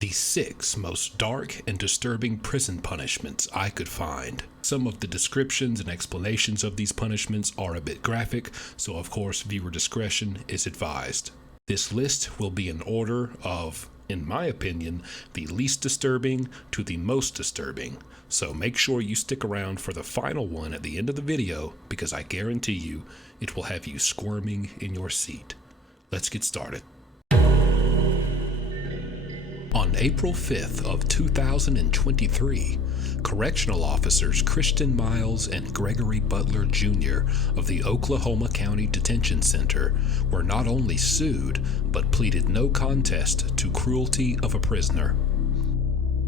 The 6 most dark and disturbing prison punishments I could find. Some of the descriptions and explanations of these punishments are a bit graphic, so of course viewer discretion is advised. This list will be in order of, in my opinion, the least disturbing to the most disturbing, so make sure you stick around for the final one at the end of the video because I guarantee you it will have you squirming in your seat. Let's get started. On April 5th of 2023, correctional officers Christian Miles and Gregory Butler Jr. of the Oklahoma County Detention Center were not only sued, but pleaded no contest to cruelty of a prisoner.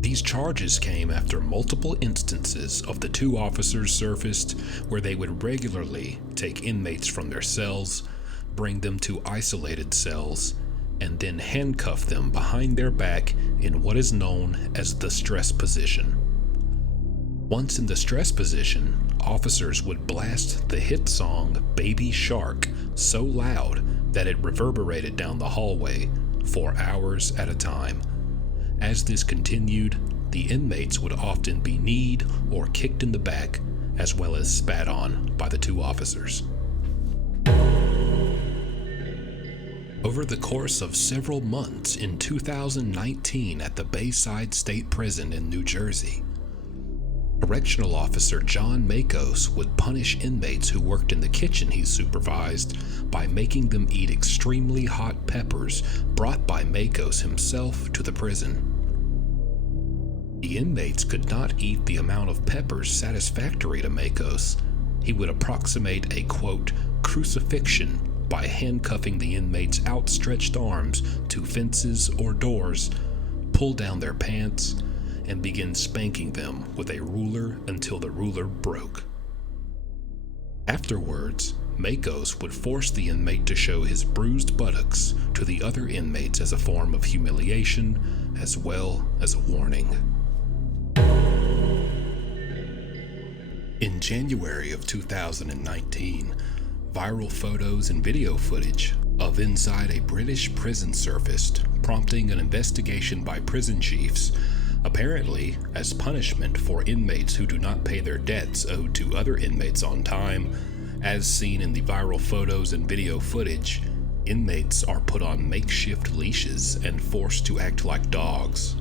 These charges came after multiple instances of the two officers surfaced where they would regularly take inmates from their cells, bring them to isolated cells, and then handcuff them behind their back in what is known as the stress position. Once in the stress position, officers would blast the hit song Baby Shark so loud that it reverberated down the hallway for hours at a time. As this continued, the inmates would often be kneed or kicked in the back, as well as spat on by the two officers. Over the course of several months in 2019 at the Bayside State Prison in New Jersey, Correctional Officer John Makos would punish inmates who worked in the kitchen he supervised by making them eat extremely hot peppers brought by Makos himself to the prison. The inmates could not eat the amount of peppers satisfactory to Makos. He would approximate a, quote, crucifixion by handcuffing the inmates' outstretched arms to fences or doors, pull down their pants, and begin spanking them with a ruler until the ruler broke. Afterwards, Makos would force the inmate to show his bruised buttocks to the other inmates as a form of humiliation as well as a warning. In January of 2019, viral photos and video footage of inside a British prison surfaced, prompting an investigation by prison chiefs, apparently as punishment for inmates who do not pay their debts owed to other inmates on time. As seen in the viral photos and video footage, inmates are put on makeshift leashes and forced to act like dogs.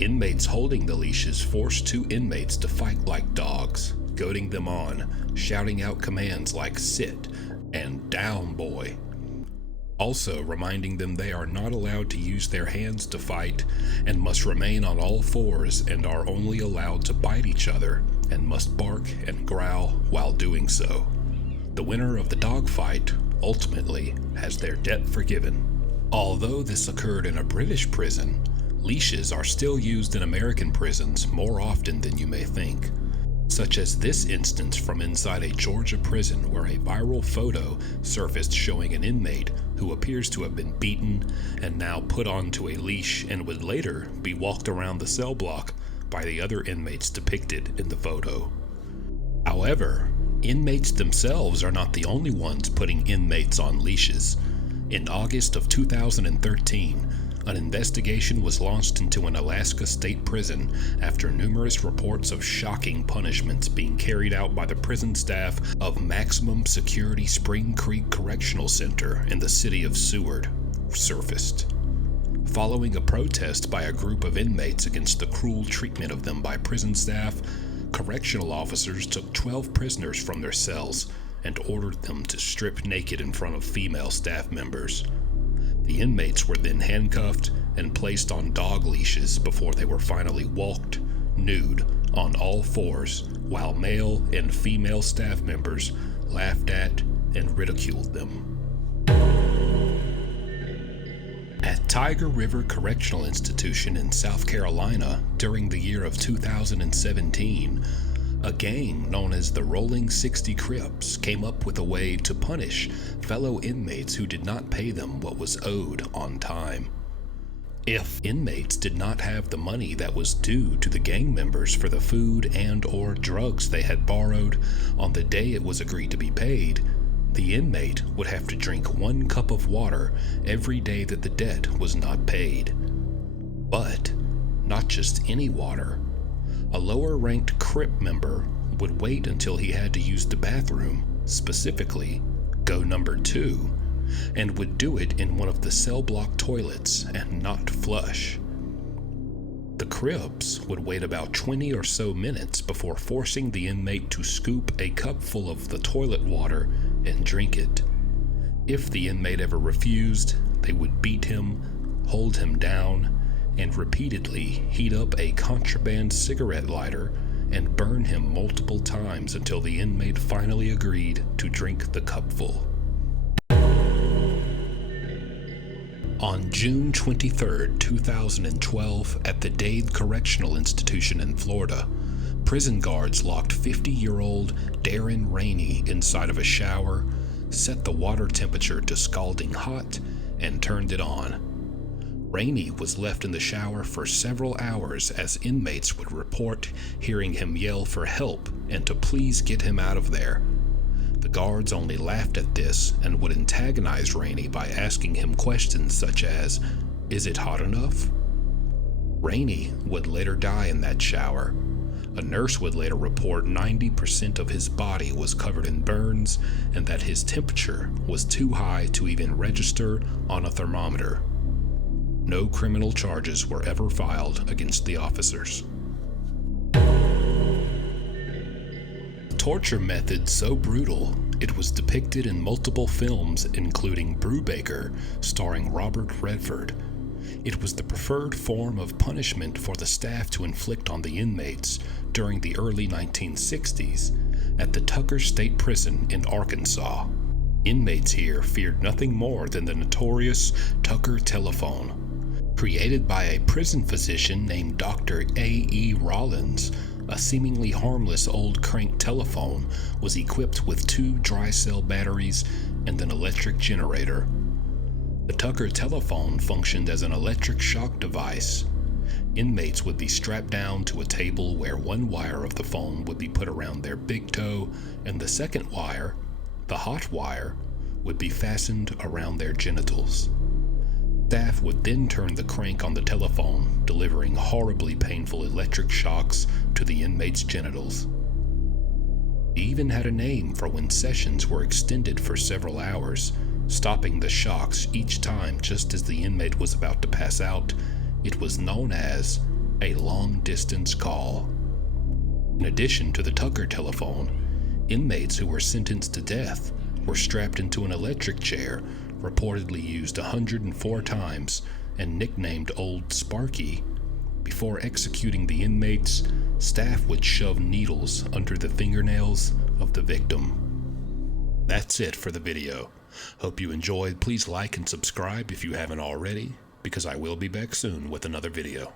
Inmates holding the leashes force two inmates to fight like dogs, goading them on, shouting out commands like sit and down boy. Also reminding them they are not allowed to use their hands to fight and must remain on all fours and are only allowed to bite each other and must bark and growl while doing so. The winner of the dogfight ultimately has their debt forgiven. Although this occurred in a British prison, leashes are still used in American prisons more often than you may think, such as this instance from inside a Georgia prison where a viral photo surfaced showing an inmate who appears to have been beaten and now put onto a leash and would later be walked around the cell block by the other inmates depicted in the photo. However, inmates themselves are not the only ones putting inmates on leashes. In August of 2013, an investigation was launched into an Alaska state prison after numerous reports of shocking punishments being carried out by the prison staff of Maximum Security Spring Creek Correctional Center in the city of Seward surfaced. Following a protest by a group of inmates against the cruel treatment of them by prison staff, correctional officers took 12 prisoners from their cells and ordered them to strip naked in front of female staff members. The inmates were then handcuffed and placed on dog leashes before they were finally walked, nude, on all fours, while male and female staff members laughed at and ridiculed them. At Tiger River Correctional Institution in South Carolina during the year of 2017, a gang known as the Rolling 60 Crips came up with a way to punish fellow inmates who did not pay them what was owed on time. If inmates did not have the money that was due to the gang members for the food and or drugs they had borrowed on the day it was agreed to be paid, the inmate would have to drink 1 cup of water every day that the debt was not paid. But not just any water. A lower-ranked Crip member would wait until he had to use the bathroom, specifically go number 2, and would do it in one of the cell block toilets and not flush. The Crips would wait about 20 or so minutes before forcing the inmate to scoop a cup full of the toilet water and drink it. If the inmate ever refused, they would beat him, hold him down, and repeatedly heat up a contraband cigarette lighter and burn him multiple times until the inmate finally agreed to drink the cupful. On June 23, 2012, at the Dade Correctional Institution in Florida, prison guards locked 50-year-old Darren Rainey inside of a shower, set the water temperature to scalding hot, and turned it on. Rainey was left in the shower for several hours as inmates would report hearing him yell for help and to please get him out of there. The guards only laughed at this and would antagonize Rainey by asking him questions such as, "Is it hot enough?" Rainey would later die in that shower. A nurse would later report 90% of his body was covered in burns and that his temperature was too high to even register on a thermometer. No criminal charges were ever filed against the officers. Torture method so brutal, it was depicted in multiple films including Brubaker, starring Robert Redford. It was the preferred form of punishment for the staff to inflict on the inmates during the early 1960s at the Tucker State Prison in Arkansas. Inmates here feared nothing more than the notorious Tucker telephone. Created by a prison physician named Dr. A.E. Rollins, a seemingly harmless old crank telephone was equipped with 2 dry cell batteries and an electric generator. The Tucker telephone functioned as an electric shock device. Inmates would be strapped down to a table where one wire of the phone would be put around their big toe, and the second wire, the hot wire, would be fastened around their genitals. Staff would then turn the crank on the telephone, delivering horribly painful electric shocks to the inmates' genitals. He even had a name for when sessions were extended for several hours, stopping the shocks each time just as the inmate was about to pass out. It was known as a long-distance call. In addition to the Tucker telephone, inmates who were sentenced to death were strapped into an electric chair, reportedly used 104 times and nicknamed Old Sparky. Before executing the inmates, staff would shove needles under the fingernails of the victim. That's it for the video. Hope you enjoyed. Please like and subscribe if you haven't already, because I will be back soon with another video.